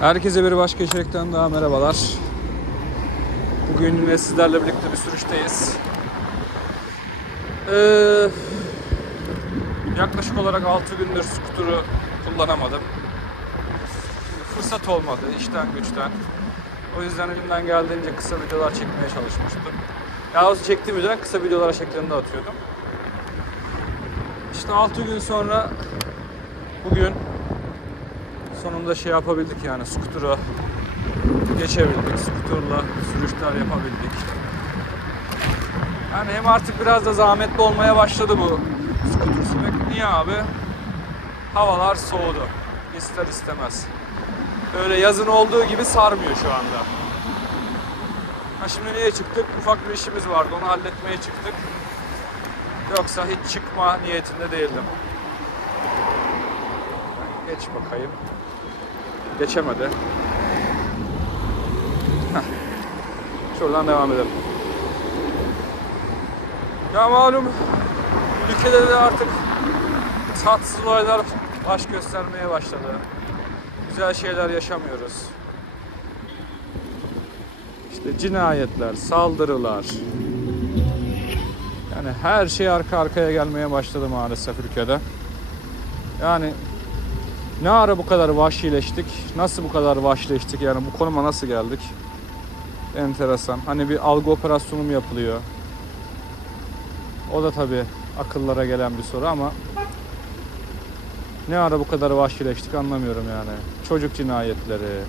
Herkese bir başka içerikten daha merhabalar. Bugün yine sizlerle birlikte bir sürüşteyiz. Ee, yaklaşık olarak 6 gündür skuturu kullanamadım. Fırsat olmadı işten güçten. O yüzden elimden geldiğince kısa videolar çekmeye çalışmıştım. Daha doğrusu çektiğim videolar kısa videolar şeklinde atıyordum. İşte 6 gün sonra bugün sonunda şey yapabildik yani skutura geçebildik. Skuturla sürüşler yapabildik. Yani hem artık biraz da zahmetli olmaya başladı bu skuter sürmek. Niye abi? Havalar soğudu. İster istemez. Öyle yazın olduğu gibi sarmıyor şu anda. Ha şimdi niye çıktık? Ufak bir işimiz vardı. Onu halletmeye çıktık. Yoksa hiç çıkma niyetinde değildim. Geç bakayım. Geçemedi. Şuradan devam edelim. Ya malum ülkede de artık tatsız olaylar baş göstermeye başladı. Güzel şeyler yaşamıyoruz. İşte cinayetler, saldırılar. Yani her şey arka arkaya gelmeye başladı maalesef ülkede. Yani ne ara bu kadar vahşileştik? Nasıl bu kadar vahşileştik? Yani bu konuma nasıl geldik? Enteresan. Hani bir algı operasyonu mu yapılıyor? O da tabii akıllara gelen bir soru ama ne ara bu kadar vahşileştik anlamıyorum yani. Çocuk cinayetleri,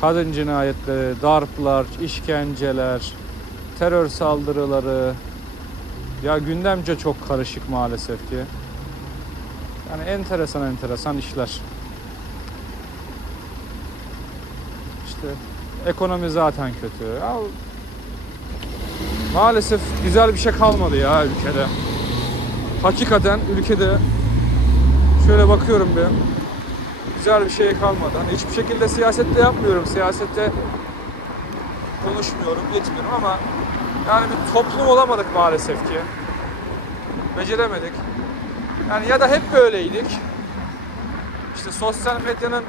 kadın cinayetleri, darplar, işkenceler, terör saldırıları. Ya gündemce çok karışık maalesef ki. Yani enteresan enteresan işler. İşte ekonomi zaten kötü. Ya, maalesef güzel bir şey kalmadı ya ülkede. Hakikaten ülkede şöyle bakıyorum bir güzel bir şey kalmadı. Hani hiçbir şekilde siyasette yapmıyorum. Siyasette konuşmuyorum, etmiyorum ama yani bir toplum olamadık maalesef ki. Beceremedik. Yani ya da hep böyleydik. İşte sosyal medyanın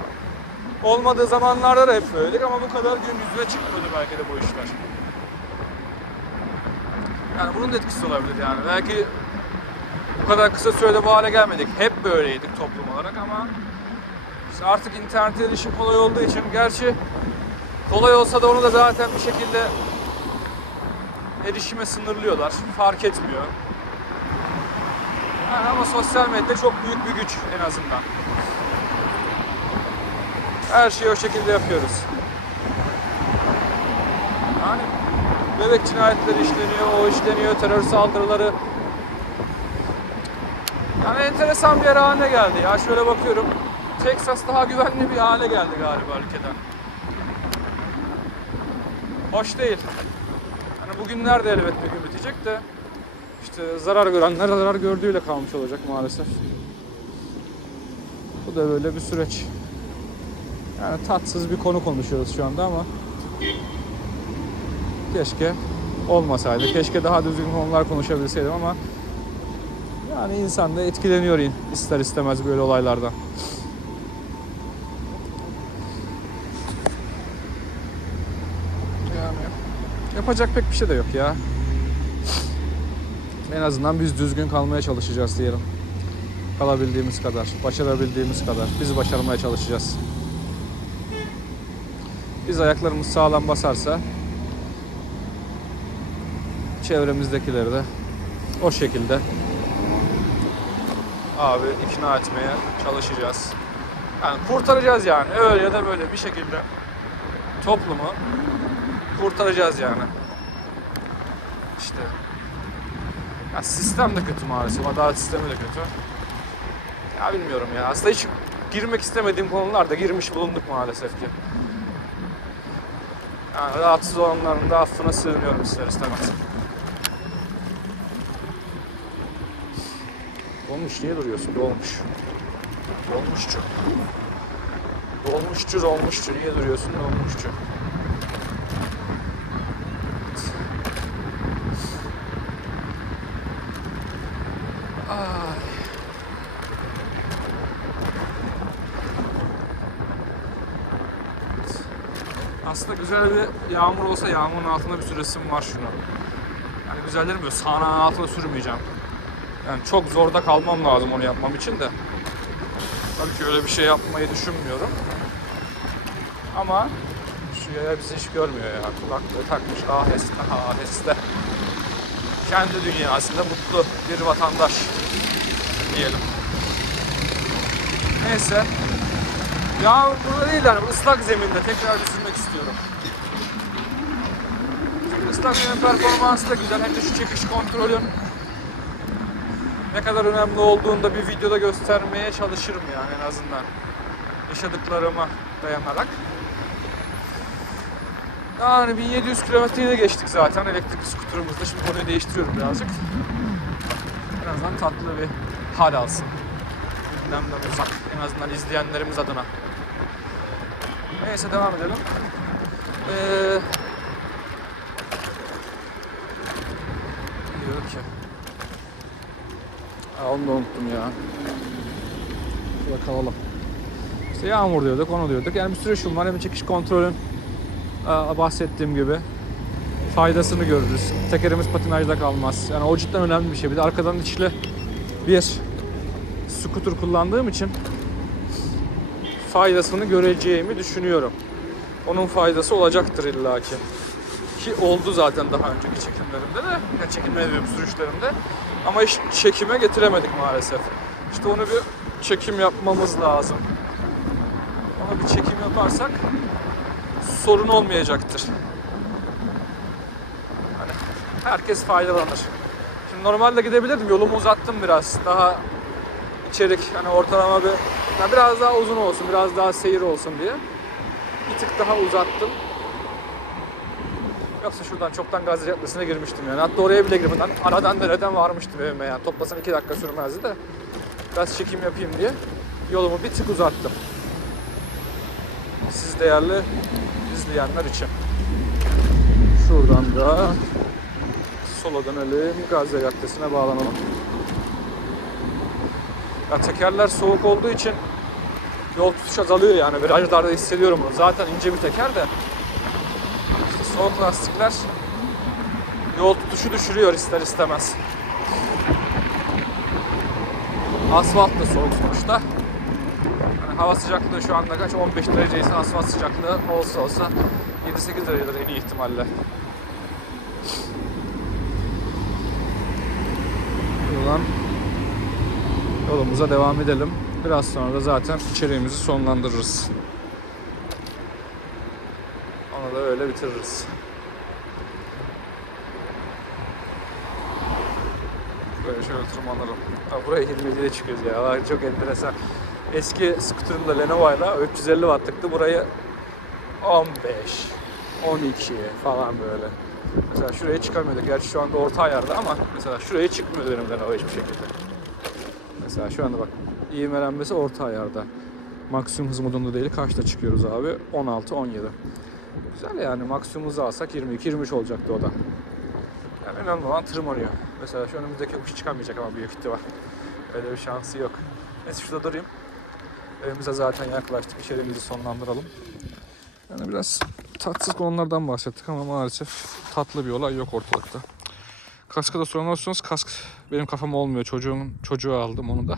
olmadığı zamanlarda da hep böyleydik ama bu kadar gün yüzüne çıkmıyordu belki de bu işler. Yani bunun da etkisi olabilir yani. Belki bu kadar kısa sürede bu hale gelmedik. Hep böyleydik toplum olarak ama işte artık internet erişim kolay olduğu için gerçi kolay olsa da onu da zaten bir şekilde erişime sınırlıyorlar. Fark etmiyor. Ama sosyal medya çok büyük bir güç en azından. Her şeyi o şekilde yapıyoruz. Yani bebek cinayetleri işleniyor, o işleniyor, terör saldırıları. Yani enteresan bir yer haline geldi ya. Şöyle bakıyorum. Texas daha güvenli bir hale geldi galiba ülkeden. Hoş değil. Yani bugünler de elbette bitecek de işte zarar görenler zarar gördüğüyle kalmış olacak maalesef. Bu da böyle bir süreç. Yani tatsız bir konu konuşuyoruz şu anda ama keşke olmasaydı. Keşke daha düzgün konular konuşabilseydim ama yani insan da etkileniyor ister istemez böyle olaylardan. Yani yapacak pek bir şey de yok ya. En azından biz düzgün kalmaya çalışacağız diyelim. Kalabildiğimiz kadar, başarabildiğimiz kadar. Biz başarmaya çalışacağız. Biz ayaklarımız sağlam basarsa çevremizdekileri de o şekilde abi ikna etmeye çalışacağız. Yani kurtaracağız yani. Öyle ya da böyle bir şekilde toplumu kurtaracağız yani. İşte ya sistem de kötü maalesef. Adalet sistemi de kötü. Ya bilmiyorum ya. Aslında hiç girmek istemediğim konularda girmiş bulunduk maalesef ki. Yani rahatsız olanların da affına sığınıyorum ister istemez. Dolmuş niye duruyorsun? Dolmuş. Dolmuşçu. Dolmuşçu, dolmuşçu. Niye duruyorsun? Dolmuşçu. Aslında güzel bir yağmur olsa yağmurun altında bir süresim var şunu. Yani güzellerim böyle sağanağın altına sürmeyeceğim. Yani çok zorda kalmam lazım onu yapmam için de. Tabii ki öyle bir şey yapmayı düşünmüyorum. Ama şu yaya bizi hiç görmüyor ya. Kulaklığı takmış aheste aheste. Kendi dünyasında mutlu bir vatandaş diyelim. Neyse. Yağmurda değil yani ıslak zeminde tekrar sürmek istiyorum. Zemin performansı da güzel. Hem de şu çekiş kontrolü ne kadar önemli olduğunu da bir videoda göstermeye çalışırım yani en azından. Yaşadıklarıma dayanarak. Yani 1700 kilometreyi de geçtik zaten elektrikli skuterımızda. Şimdi konuyu değiştiriyorum birazcık. Azından tatlı bir hal alsın. Gündemden uzak. En azından izleyenlerimiz adına. Neyse devam edelim. Ee, ki. Aa, onu da unuttum ya. Şurada kalalım. İşte yağmur diyorduk, onu diyorduk. Yani bir sürü şun var. Hem çekiş kontrolün aa, bahsettiğim gibi faydasını görürüz. Tekerimiz patinajda kalmaz. Yani o cidden önemli bir şey. Bir de arkadan içli bir scooter kullandığım için faydasını göreceğimi düşünüyorum. Onun faydası olacaktır illaki. Ki oldu zaten daha önceki çekimlerimde de. Yani çekimlerim sürüşlerimde. Ama hiç çekime getiremedik maalesef. İşte onu bir çekim yapmamız lazım. Ona bir çekim yaparsak sorun olmayacaktır. Hani herkes faydalanır. Şimdi normalde gidebilirdim. Yolumu uzattım biraz. Daha içerik hani ortalama bir yani biraz daha uzun olsun, biraz daha seyir olsun diye. Bir tık daha uzattım. Yoksa şuradan çoktan Gazi Caddesi'ne girmiştim yani. Hatta oraya bile girmeden aradan dereden varmıştım evime yani. Toplasan iki dakika sürmezdi de. Biraz çekim yapayım diye yolumu bir tık uzattım. Siz değerli izleyenler için. Şuradan da sola dönelim. Gazze Caddesi'ne bağlanalım. Ya tekerler soğuk olduğu için yol tutuş azalıyor yani. Virajlarda hissediyorum bunu. Zaten ince bir teker de. Soğuk lastikler yol tutuşu düşürüyor ister istemez. Asfalt da soğuk sonuçta. Yani hava sıcaklığı şu anda kaç? 15 derece ise asfalt sıcaklığı olsa olsa 7-8 derecedir en iyi ihtimalle. Buradan yolumuza devam edelim. Biraz sonra da zaten içeriğimizi sonlandırırız. Da öyle bitiririz. Böyle şöyle tırmanırım. Ha, buraya 27 ile çıkıyoruz ya. Çok enteresan. Eski skuterımda Lenovo'yla 350 wattlıktı. Burayı 15, 12 falan böyle. Mesela şuraya çıkamıyorduk. Gerçi şu anda orta ayarda ama mesela şuraya çıkmıyor benim Lenovo hiçbir şekilde. Mesela şu anda bak ivmelenmesi orta ayarda. Maksimum hız modunda değil. Kaçta çıkıyoruz abi? 16, 17. Güzel yani maksimum alsak 22-23 olacaktı o da. Yani önemli olan tırmanıyor. Mesela şu önümüzdeki yokuş çıkamayacak ama büyük ihtimal. Öyle bir şansı yok. Neyse şurada durayım. Evimize zaten yaklaştık. İçerimizi sonlandıralım. Yani biraz tatsız konulardan bahsettik ama maalesef tatlı bir olay yok ortalıkta. Kaskı da soran olursanız kask benim kafama olmuyor. Çocuğun çocuğu aldım onu da.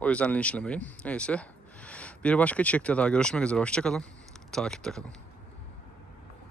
O yüzden linçlemeyin. Neyse. Bir başka içerikte daha görüşmek üzere. Hoşçakalın. Takipte kalın.